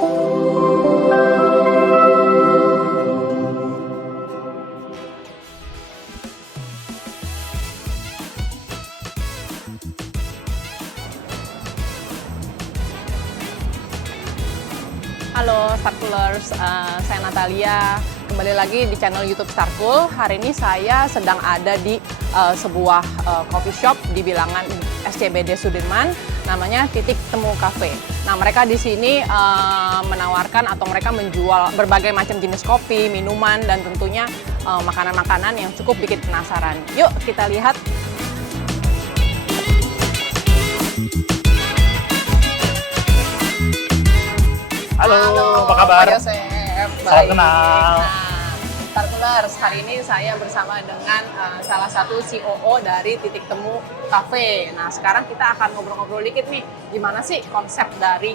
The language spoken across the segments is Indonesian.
Halo Starcoolers, saya Natalia. Kembali lagi di channel YouTube Starcool. Hari ini saya sedang ada di sebuah coffee shop di bilangan SCBD Sudirman, namanya Titik Temu Cafe. Nah, mereka di sini menawarkan atau mereka menjual berbagai macam jenis kopi, minuman, dan tentunya makanan-makanan yang cukup bikin penasaran. Yuk kita lihat. Halo, apa kabar? Pak Yosef. Salam kenal. Nah, Starcoolers, hari ini saya bersama dengan salah satu COO dari Titik Temu Cafe. Nah, sekarang kita akan ngobrol-ngobrol dikit nih, gimana sih konsep dari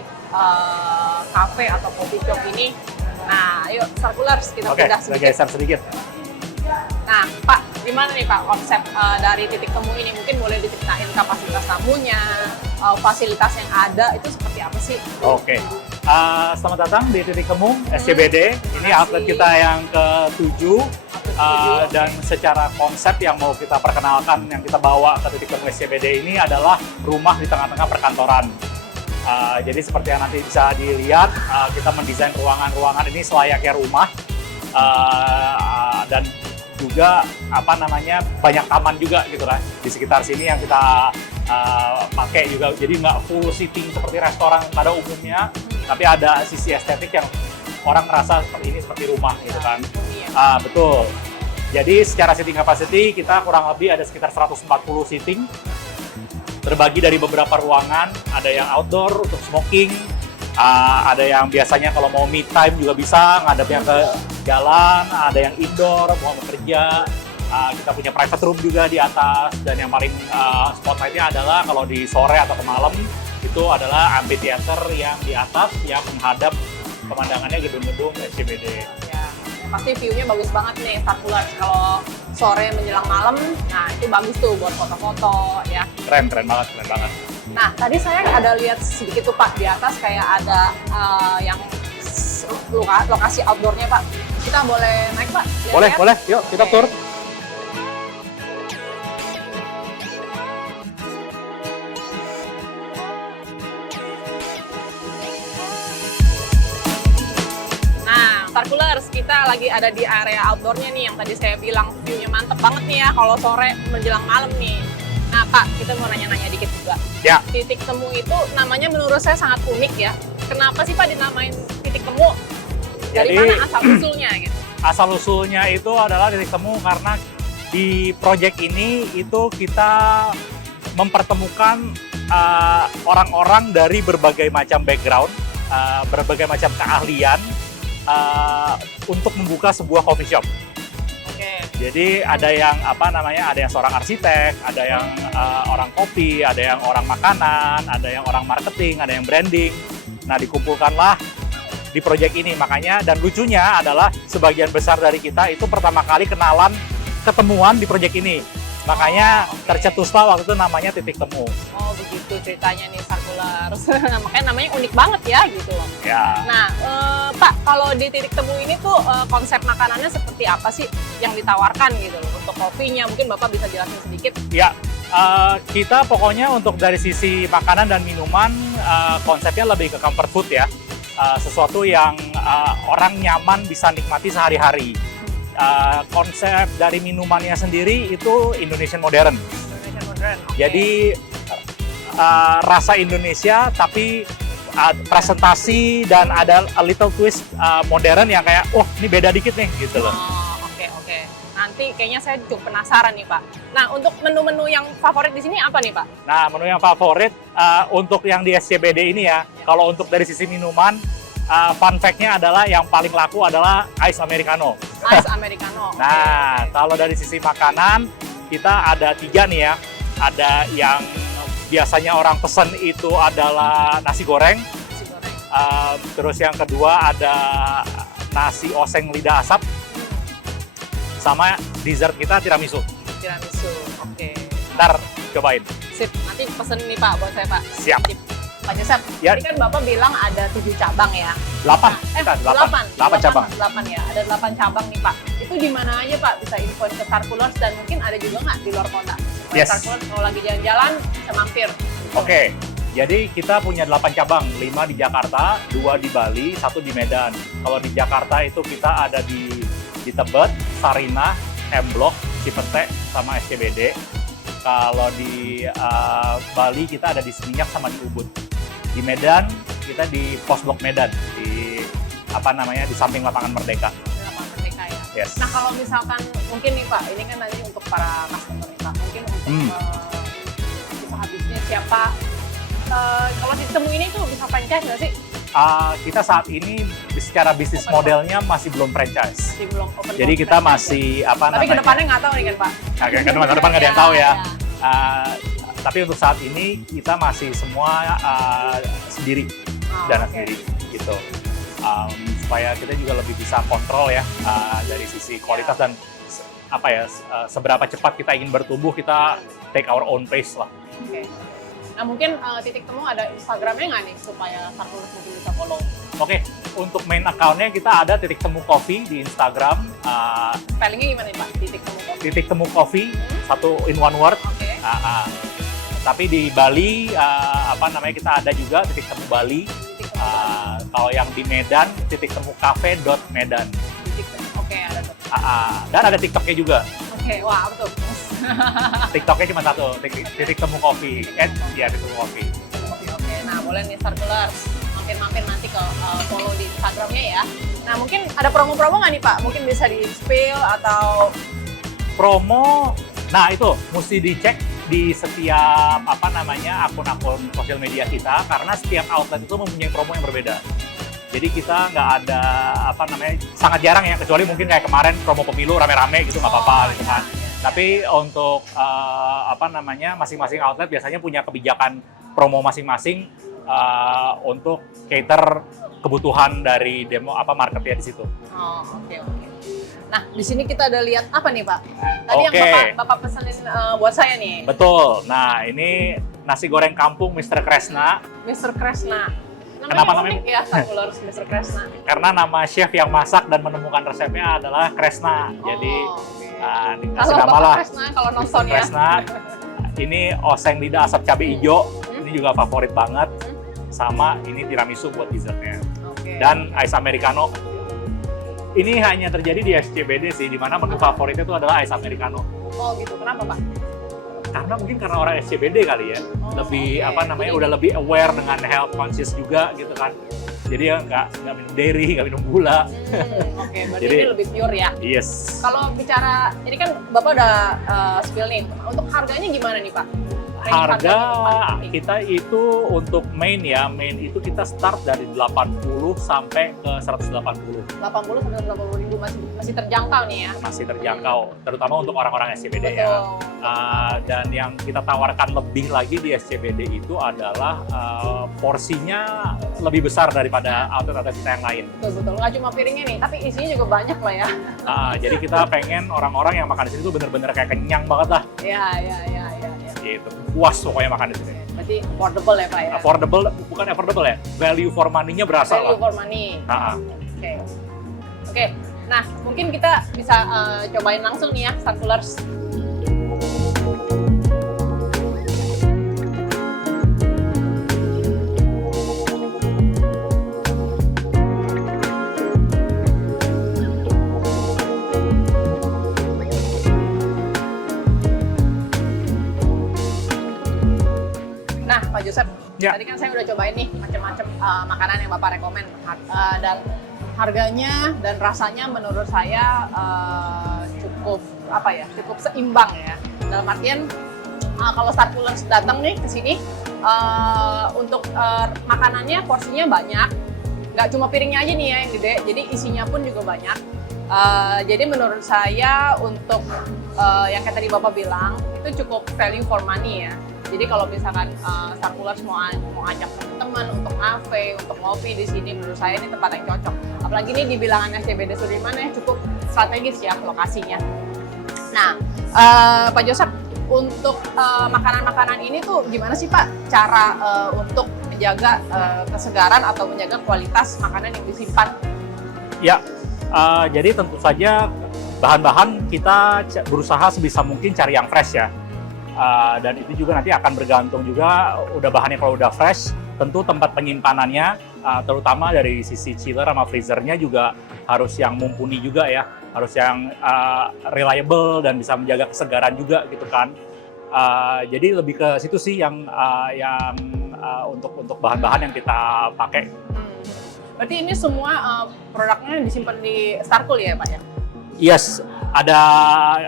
cafe atau coffee shop ini. Nah, ayo Starcoolers, kita pindah sedikit. Oke, geser sedikit. Nah, Pak, gimana nih Pak konsep dari Titik Temu ini? Mungkin boleh diceritain kapasitas tamunya, fasilitas yang ada, itu seperti apa sih? Oke. Selamat datang di Titik Temu SCBD. Ini outlet kita yang ke-7 dan secara konsep yang mau kita perkenalkan, yang kita bawa ke Titik Temu SCBD ini adalah rumah di tengah-tengah perkantoran. Jadi seperti yang nanti bisa dilihat, kita mendesain ruangan-ruangan ini selayaknya rumah dan juga banyak taman juga gitu kan di sekitar sini yang kita pakai juga. Jadi nggak full sitting seperti restoran pada umumnya, tapi ada sisi estetik yang orang merasa seperti ini seperti rumah gitu kan. Betul. Jadi secara sitting capacity kita kurang lebih ada sekitar 140 sitting, terbagi dari beberapa ruangan. Ada yang outdoor untuk smoking, ada yang biasanya kalau mau me time juga bisa ngadepnya ke jalan, ada yang indoor mau bekerja. Kita punya private room juga di atas, dan yang paling spotlightnya adalah kalau di sore atau ke malam itu adalah amphitheater yang di atas yang menghadap pemandangannya gedung-gedung SCBD. Ya, pasti view-nya bagus banget nih Starcoolers kalau sore menjelang malam. Nah, itu bagus tuh buat foto-foto ya. Keren banget. Nah, tadi saya ada lihat sedikit tuh Pak, di atas kayak ada yang lokasi outdoor-nya Pak. Kita boleh naik Pak? Boleh. Yuk kita tur. Starcoolers, kita lagi ada di area outdoor-nya nih, yang tadi saya bilang view-nya mantep banget nih ya kalau sore menjelang malam nih. Nah Pak, kita mau nanya-nanya dikit juga. Ya. Titik Temu itu namanya menurut saya sangat unik ya. Kenapa sih Pak dinamain Titik Temu? Dari mana asal-usulnya gitu? Asal-usulnya itu adalah Titik Temu karena di project ini itu kita mempertemukan orang-orang dari berbagai macam background, berbagai macam keahlian, untuk membuka sebuah coffee shop. Oke. Jadi ada yang ada yang seorang arsitek, ada yang orang kopi, ada yang orang makanan, ada yang orang marketing, ada yang branding. Nah, dikumpulkanlah di proyek ini. Makanya, dan lucunya adalah sebagian besar dari kita itu pertama kali ketemuan di proyek ini. Makanya tercetuslah waktu itu namanya Titik Temu. Oh begitu ceritanya nih Starcoolers. Makanya namanya unik banget ya gitu loh. Ya. Nah Pak, kalau di Titik Temu ini tuh konsep makanannya seperti apa sih yang ditawarkan gitu loh? Untuk kopinya mungkin Bapak bisa jelasin sedikit. Ya, kita pokoknya untuk dari sisi makanan dan minuman konsepnya lebih ke comfort food ya. Sesuatu yang orang nyaman bisa nikmati sehari-hari. Konsep dari minumannya sendiri itu Indonesian Modern. Okay. Jadi rasa Indonesia tapi presentasi dan ada a little twist modern yang kayak ini beda dikit nih gitu loh. Oke. Nanti kayaknya saya cukup penasaran nih Pak. Nah, untuk menu-menu yang favorit di sini apa nih Pak? Nah, menu yang favorit untuk yang di SCBD ini ya. Kalau untuk dari sisi minuman, fun fact-nya adalah yang paling laku adalah Ice Americano. Ice Americano. Nah, kalau dari sisi makanan, kita ada 3 nih ya. Ada yang biasanya orang pesen itu adalah nasi goreng. Terus yang kedua ada nasi oseng lidah asap. Sama dessert kita tiramisu. Tiramisu, oke. Ntar cobain. Sip, nanti pesen nih Pak buat saya Pak. Siap. Pak Joseph, Ya. tadi kan Bapak bilang ada 7 cabang ya? 8, kita 8 cabang. 8 ya, ada 8 cabang nih Pak. Itu di mana aja Pak bisa infoin ke Star Coolers dan mungkin ada juga nggak di luar kota? Supaya Yes. Star Coolers kalau lagi jalan-jalan bisa mampir. Oke, jadi kita punya 8 cabang, 5 di Jakarta, 2 di Bali, 1 di Medan. Kalau di Jakarta itu kita ada di Tebet, Sarinah, M Block, Cipete, sama SCBD. Kalau di Bali kita ada di Seminyak sama di Ubud. Di Medan kita di Pos Blok Medan, di di samping Lapangan Merdeka. Di Lapangan Merdeka ya. Yes. Nah kalau misalkan mungkin nih Pak, ini kan nanti untuk para customer nih Pak, mungkin untuk usaha bisnis siapa, kalau sistem ini tuh bisa franchise nggak sih? Kita saat ini secara bisnis modelnya masih belum franchise. Masih belum open Jadi for kita franchise. masih Tapi kedepannya nggak tahu nih kan Pak? Nah, ke depan nggak ada yang tahu ya. Ya. Tapi untuk saat ini kita masih semua sendiri, dana Oke. sendiri gitu. Supaya kita juga lebih bisa kontrol ya dari sisi kualitas dan seberapa cepat kita ingin bertumbuh, kita take our own pace lah. Oke. Nah mungkin titik temu ada Instagramnya nggak nih supaya Star Coolers mungkin bisa follow? Oke, untuk main account-nya kita ada titik temu coffee di Instagram. Spellingnya gimana nih Pak? Titik temu kopi. Titik temu coffee, satu in one word. Oke. Tapi di Bali, kita ada juga titik temu Bali. Titik temu. Kalau yang di Medan, titik temu cafe.medan. Titik temu. Oke ada tuh. Dan ada TikToknya juga. Oke, wah apa tuh? TikToknya cuma satu, titik temu coffee. Titik temu coffee. Oke. Nah boleh nih Star Coolers mampir-mampir nanti ke follow di Instagramnya ya. Nah mungkin ada promo-promo nggak nih Pak? Mungkin bisa di spill atau Promo, nah itu mesti dicek di setiap akun-akun sosial media kita, karena setiap outlet itu mempunyai promo yang berbeda. Jadi kita nggak ada sangat jarang ya, kecuali mungkin kayak kemarin promo pemilu rame-rame gitu nggak apa-apa gitu kan. Tapi untuk masing-masing outlet biasanya punya kebijakan promo masing-masing untuk cater kebutuhan dari marketnya di situ. Oh, oke. Nah, di sini kita ada lihat apa nih, Pak? Tadi Oke. yang Bapak pesenin buat saya nih. Betul. Nah, ini nasi goreng kampung Mr. Kresna. Mr. Kresna. Kenapa unik ya, Star Coolers Mr. Kresna. Karena nama chef yang masak dan menemukan resepnya adalah Kresna. Jadi oke. dikasih Halo nama Bapak lah Kresna kalau nonton ya. Kresna. Ini oseng lidah asap cabai hijau. Ini juga favorit banget. Sama ini tiramisu buat dessertnya. Oke. Dan ice americano. Ini hanya terjadi di SCBD sih, di mana menu favoritnya itu adalah ice americano. Oh gitu, kenapa Pak? Karena orang SCBD kali ya, lebih oke. Jadi, udah lebih aware dengan health conscious juga gitu kan. Jadi ya nggak minum dairy, nggak minum gula. Oke, berarti Jadi- ini lebih pure ya. Yes. Kalau bicara, ini kan Bapak udah spill nih, untuk harganya gimana nih Pak? Range Harga harganya yang paling penting. kita itu untuk main itu kita start dari 80 sampai ke 180. 80 sampai 80 ribu masih terjangkau nih ya. Masih terjangkau, terutama untuk orang-orang SCBD ya. Betul. Dan yang kita tawarkan lebih lagi di SCBD itu adalah porsinya lebih besar daripada outlet-outlet kita yang lain. Betul. Nggak cuma piringnya nih, tapi isinya juga banyak lah ya. Jadi kita pengen orang-orang yang makan di sini tuh bener-bener kayak kenyang banget lah. Iya. Gitu. Puas pokoknya makan di sini. Berarti affordable ya Pak ya? Affordable, bukan affordable ya, value for money-nya berasa Value lah. for money. Nah, Oke. Nah, mungkin kita bisa cobain langsung nih ya, Star Coolers. Nah, Pak Joseph, Ya. tadi kan saya udah cobain nih macam-macam makanan yang Bapak rekomen dan harganya dan rasanya menurut saya cukup seimbang ya. Dalam artian kalau Star Coolers datang nih ke sini untuk makanannya porsinya banyak, nggak cuma piringnya aja nih ya yang gede, jadi isinya pun juga banyak. Jadi menurut saya untuk yang kayak tadi Bapak bilang itu cukup value for money ya. Jadi kalau misalkan Star Coolers mau ajak teman untuk ngafe, untuk ngopi di sini, menurut saya ini tempat yang cocok. Apalagi ini di bilangan SCBD Sudirman yang cukup strategis ya lokasinya. Nah, Pak Joseph, untuk makanan-makanan ini tuh gimana sih Pak cara untuk menjaga kesegaran atau menjaga kualitas makanan yang disimpan? Ya, jadi tentu saja bahan-bahan kita berusaha sebisa mungkin cari yang fresh ya. Dan itu juga nanti akan bergantung juga udah bahannya kalau udah fresh, tentu tempat penyimpanannya, terutama dari sisi chiller sama freezernya juga harus yang mumpuni juga ya, harus yang reliable dan bisa menjaga kesegaran juga gitu kan. Jadi lebih ke situ sih yang untuk bahan-bahan yang kita pakai. Berarti ini semua produknya disimpan di Starcool ya Pak ya? Yes, ada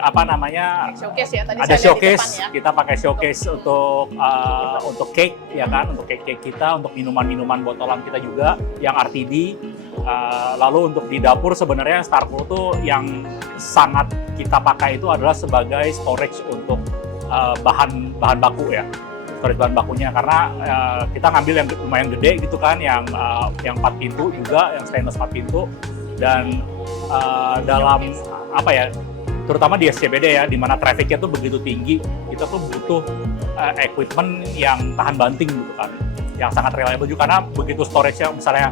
apa namanya? Showcase ya tadi Ada saya lihat di showcase, depan ya. kita pakai showcase untuk cake ya kan, untuk cake kita, untuk minuman-minuman botolan kita juga yang RTD. Lalu untuk di dapur sebenarnya Starcool tuh yang sangat kita pakai itu adalah sebagai storage untuk bahan baku ya, storage bahan bakunya karena kita ngambil yang lumayan gede gitu kan, yang 4 pintu juga, yang stainless 4 pintu dan dalam apa ya, terutama di SCBD ya, di mana trafficnya tuh begitu tinggi, kita tuh butuh equipment yang tahan banting gitu kan, yang sangat reliable juga karena begitu storage-nya misalnya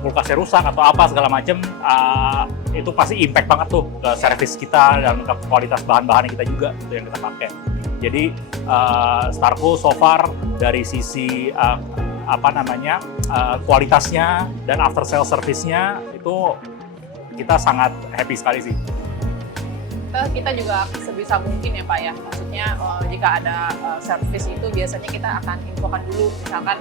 kulkasnya rusak atau apa segala macam, itu pasti impact banget tuh ke service kita dan ke kualitas bahan-bahan yang kita juga itu yang kita pakai. Jadi Starcool so far dari sisi kualitasnya dan after sale service-nya itu kita sangat happy sekali sih. Kita juga sebisa mungkin ya Pak ya, maksudnya jika ada service itu biasanya kita akan infokan dulu, misalkan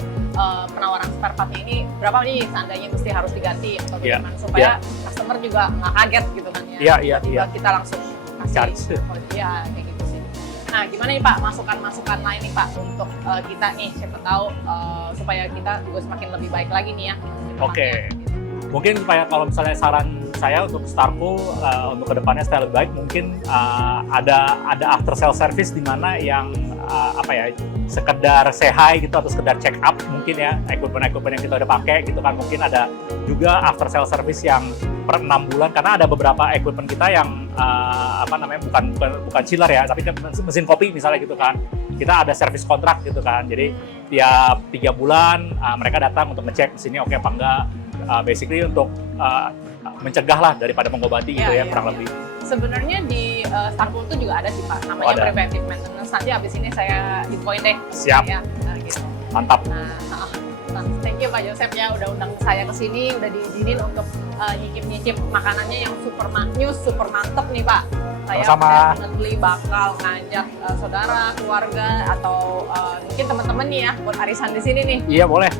penawaran spare part-nya ini berapa nih seandainya mesti harus diganti atau bagaimana, supaya customer juga nggak kaget gitu kan ya, tiba-tiba kita langsung kasih ya kayak gitu sih. Nah gimana nih Pak, masukan-masukan lain nih Pak untuk kita nih, siapa tahu supaya kita juga semakin lebih baik lagi nih ya. Oke. Mungkin supaya kalau misalnya saran saya untuk Starcool untuk kedepannya style lebih baik, mungkin ada after sale service di mana yang sekedar say hi gitu atau sekedar check up mungkin ya, equipment yang kita udah pakai gitu kan, mungkin ada juga after sale service yang per 6 bulan karena ada beberapa equipment kita yang bukan chiller ya, tapi mesin kopi misalnya gitu kan, kita ada service kontrak gitu kan, jadi tiap 3 bulan mereka datang untuk ngecek mesinnya oke apa enggak. Basically untuk mencegah lah daripada mengobati gitu ya, kurang lebih. Sebenarnya di Starcool itu juga ada sih Pak, namanya preventive maintenance. Nanti abis ini saya infoin deh. Siap. Ya, gitu. Mantap. Nah, thank you Pak Joseph ya udah undang saya ke sini, udah diizinin untuk nyicip makanannya yang super maknyus, super mantep nih Pak. Saya definitely bakal ngajak saudara, keluarga, atau mungkin teman-teman nih ya buat arisan di sini nih. Iya boleh.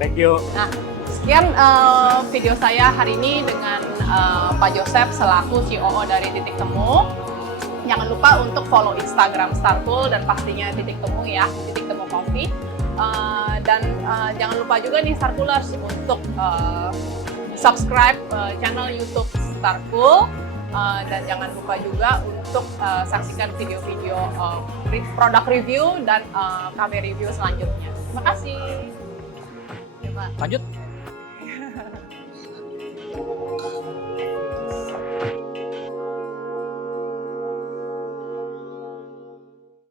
Thank you. Nah, sekian video saya hari ini dengan Pak Joseph selaku COO dari Titik Temu. Jangan lupa untuk follow Instagram Starcool dan pastinya Titik Temu ya, Titik Temu Coffee. Dan jangan lupa juga nih Starcoolers untuk subscribe channel YouTube Starcool. Dan jangan lupa juga untuk saksikan video-video produk review dan cafe review selanjutnya. Terima kasih. Lanjut.